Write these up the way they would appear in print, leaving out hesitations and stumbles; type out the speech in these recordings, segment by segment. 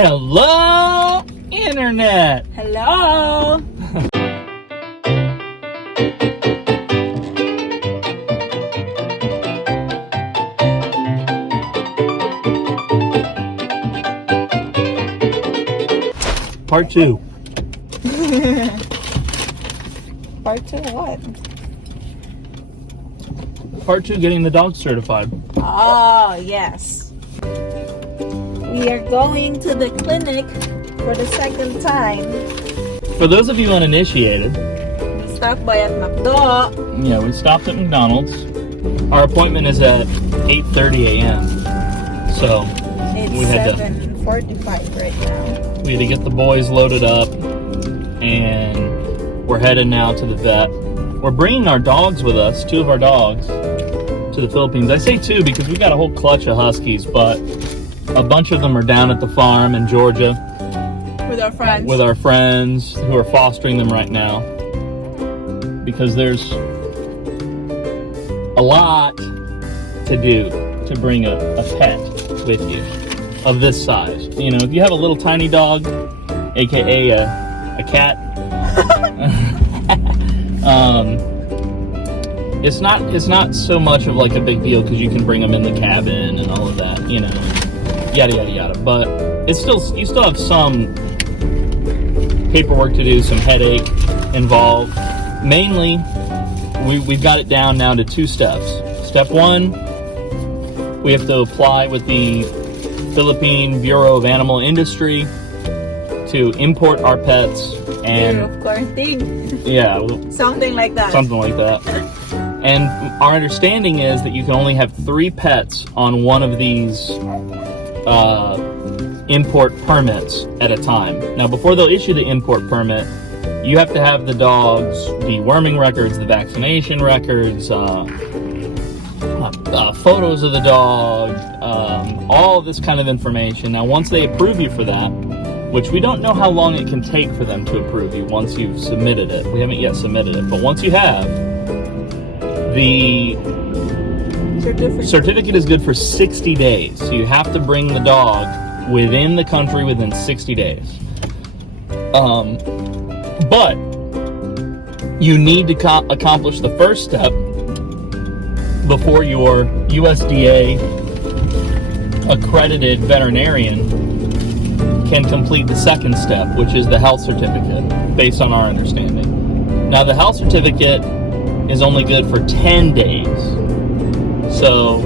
Hello, Internet. Hello. Part 2. Part 2 what? Part 2, getting the dog certified. Oh, yes. We are going to the clinic for the second time. For those of you uninitiated, We stopped by at McDo. yeah, we stopped at McDonald's. Our appointment is at 8:30 a.m. So It's We had to- 7:45 right now. we had to get the boys loaded up, and we're headed now to the vet. We're bringing our dogs with us, 2 of our dogs, to the Philippines. I say 2 because we've got a whole clutch of huskies, but a bunch of them are down at the farm in Georgia With our friends. with our friends who are fostering them right now, because there's a lot to do to bring a pet with you of this size. You know, if you have a little tiny dog, aka a cat, it's not so much of like a big deal because you can bring them in the cabin and all of that, you know, yada yada yada. But it's you still have some paperwork to do, some headache involved. Mainly, we've got it down now to 2 steps. Step 1, we have to apply with the Philippine Bureau of Animal Industry to import our pets, Bureau and of quarantine. yeah, Something like that. something like that. And our understanding is that you can only have 3 pets on one of these import permits at a time. Now, before they'll issue the import permit, you have to have the dog's deworming records, the vaccination records, photos of the dog, all this kind of information. Now, once they approve you for that, which we don't know how long it can take for them to approve you once you've submitted it. We haven't yet submitted it, but once you have, the certificate is good for 60 days. So you have to bring the dog within the country within 60 days. But you need to accomplish the first step before your USDA accredited veterinarian can complete the second step, which is the health certificate, based on our understanding. Now, the health certificate is only good for 10 days. So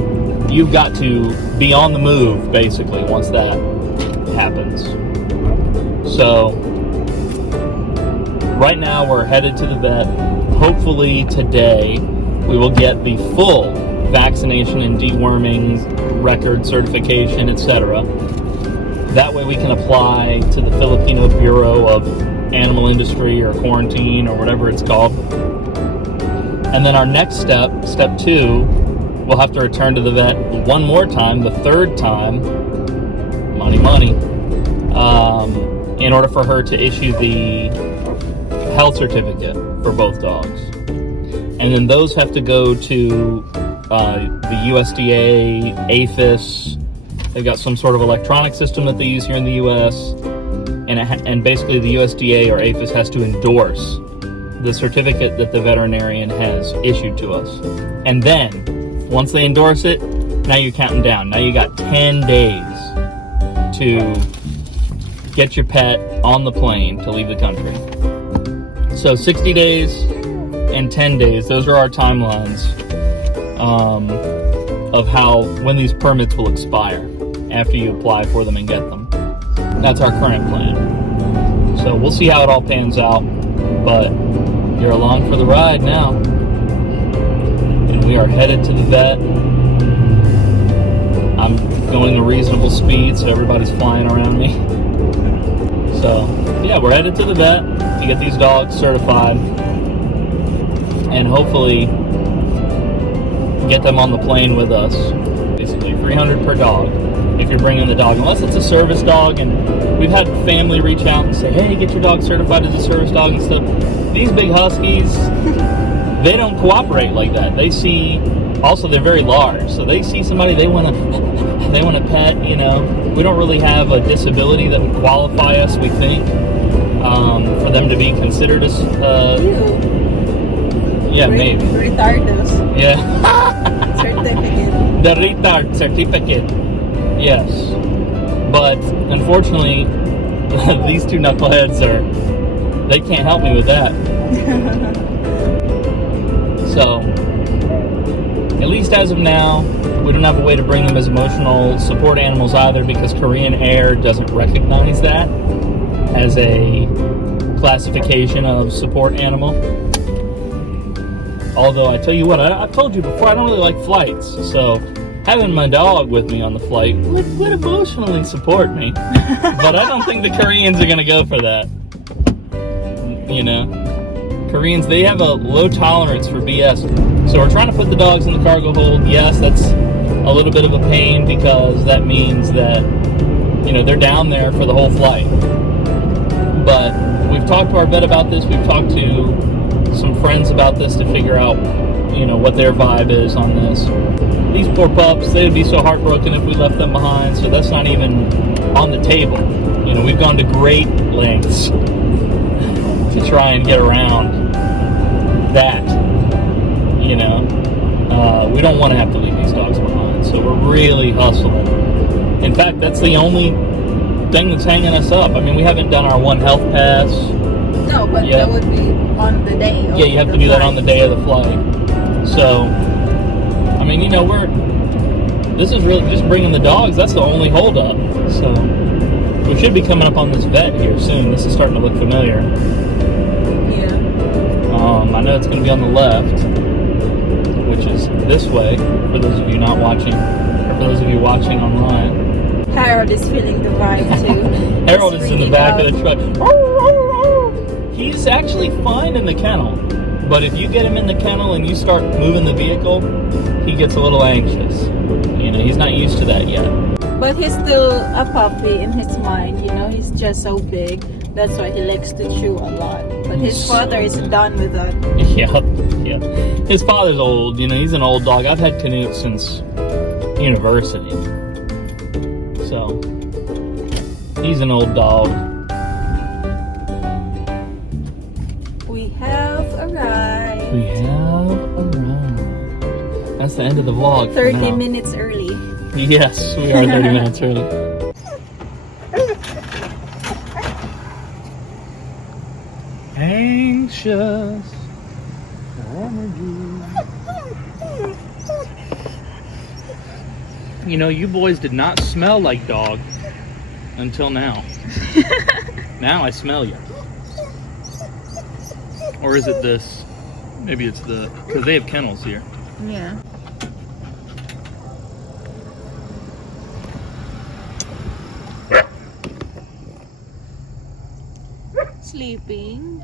you've got to be on the move, basically, once that happens. So right now we're headed to the vet. Hopefully today we will get the full vaccination and deworming record certification, etc. That way we can apply to the Filipino Bureau of Animal Industry or Quarantine or whatever it's called. And then our next step, step 2, we'll have to return to the vet one more time, the third time, money, in order for her to issue the health certificate for both dogs. And then those have to go to the USDA, APHIS. They've got some sort of electronic system that they use here in the U.S. And basically the USDA or APHIS has to endorse the certificate that the veterinarian has issued to us. And then, once they endorse it, now you're counting down. Now you got 10 days to get your pet on the plane to leave the country. So 60 days and 10 days, those are our timelines of when these permits will expire after you apply for them and get them. That's our current plan. So we'll see how it all pans out, but you're along for the ride now. And we are headed to the vet. I'm going a reasonable speed, so everybody's flying around me. So, yeah, we're headed to the vet to get these dogs certified and hopefully get them on the plane with us. Basically, $300 per dog if you're bringing the dog, unless it's a service dog. And we've had family reach out and say, hey, get your dog certified as a service dog and stuff. These big huskies, they don't cooperate like that. They see Also, they're very large, so they see somebody they want to pet. You know, we don't really have a disability that would qualify us, we think, for them to be considered as. Yeah, maybe. Retardos. Yeah. Certificate. The retard certificate. Yes, but unfortunately, these two knuckleheads they can't help me with that. So, at least as of now, we don't have a way to bring them as emotional support animals either, because Korean Air doesn't recognize that as a classification of support animal. Although, I tell you what, I've told you before, I don't really like flights, so having my dog with me on the flight would emotionally support me. But I don't think the Koreans are going to go for that. You know? Koreans, they have a low tolerance for BS. So we're trying to put the dogs in the cargo hold. Yes, that's a little bit of a pain, because that means that, you know, they're down there for the whole flight. But we've talked to our vet about this. We've talked to some friends about this to figure out, you know, what their vibe is on this. These poor pups, they would be so heartbroken if we left them behind, so that's not even on the table. You know, we've gone to great lengths to try and get around that. You know, we don't want to have to leave these dogs behind, so we're really hustling. In fact, that's the only thing that's hanging us up. I mean, we haven't done our One Health Pass. No, but Yeah. that would be on the day. Yeah, you have to do that on the day of the flight. So, I mean, you know, this is really just bringing the dogs. That's the only holdup. So, we should be coming up on this vet here soon. This is starting to look familiar. Yeah. I know it's going to be on the left, which is this way, for those of you not watching, or for those of you watching online. Harold is feeling the vibe too. Harold He's is in the freaking back out. of the truck. He's actually fine in the kennel, but if you get him in the kennel and you start moving the vehicle, he gets a little anxious. You know, he's not used to that yet. But he's still a puppy in his mind, you know, he's just so big. That's why he likes to chew a lot. But his father is done with that. Yeah. His father's old, you know, he's an old dog. I've had Canute since university. So, he's an old dog. We have arrived. We have arrived. That's the end of the vlog. for 30 now. minutes early. Yes, we are 30 minutes early. Anxious energy. You know, you boys did not smell like dog until now. Now I smell you. Or is it this? Maybe it's because they have kennels here. Yeah. Sleeping.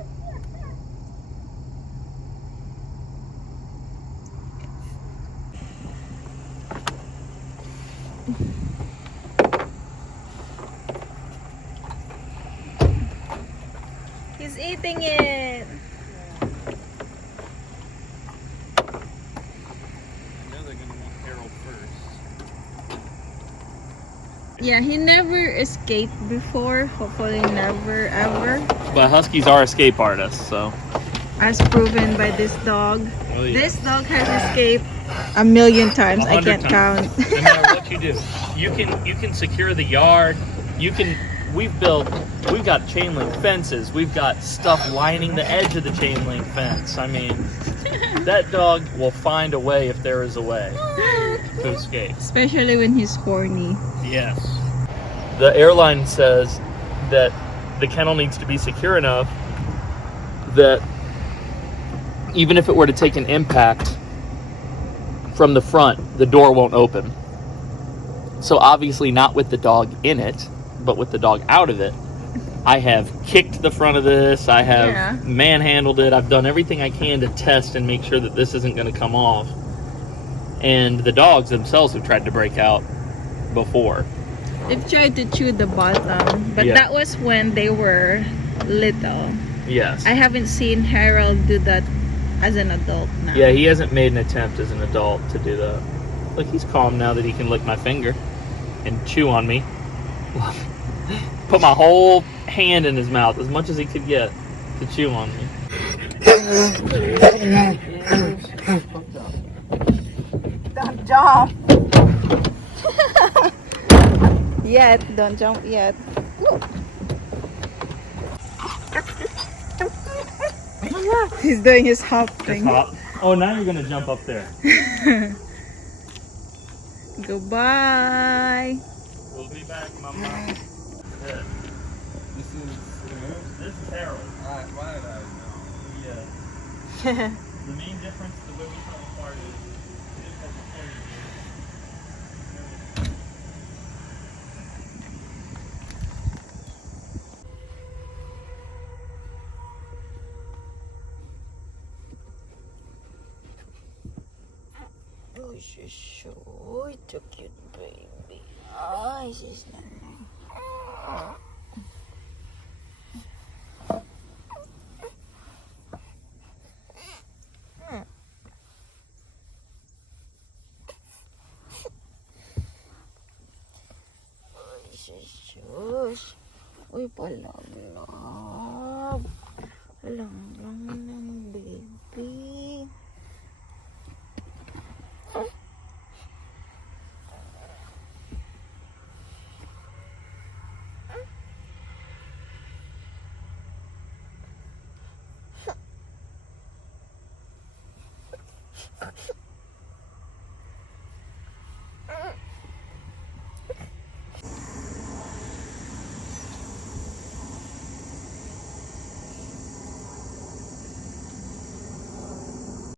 He's eating it. Yeah, he never escaped before. Hopefully never ever. But Huskies are escape artists, so. As proven by this dog. Oh, yeah. This dog has escaped a million times. I 100 can't times. count. No matter what you do, you can secure the yard. We've got chain link fences. We've got stuff lining the edge of the chain link fence. I mean, that dog will find a way if there is a way to escape. Especially when he's horny. Yes. The airline says that the kennel needs to be secure enough that even if it were to take an impact from the front, the door won't open. So obviously not with the dog in it, but with the dog out of it. I have kicked the front of this. I have manhandled it. I've done everything I can to test and make sure that this isn't going to come off. And the dogs themselves have tried to break out before. They've tried to chew the bottom, but Yeah. that was when they were little. Yes. I haven't seen Harold do that as an adult now. Yeah, he hasn't made an attempt as an adult to do that. Look, he's calm now that he can lick my finger and chew on me. Put my whole hand in his mouth, as much as he could get, to chew on me. Don't jump. Yet, don't jump yet. He's doing his hop thing. Hop. Oh, now you're gonna jump up there. Goodbye. We'll be back, Mama. Yeah. This is Harold. Why did I know? Yeah. The main difference, the way we tell them apart is this has a clear Oh, she's so cute, baby. Oh, she's nice. Uy, palag. Lang.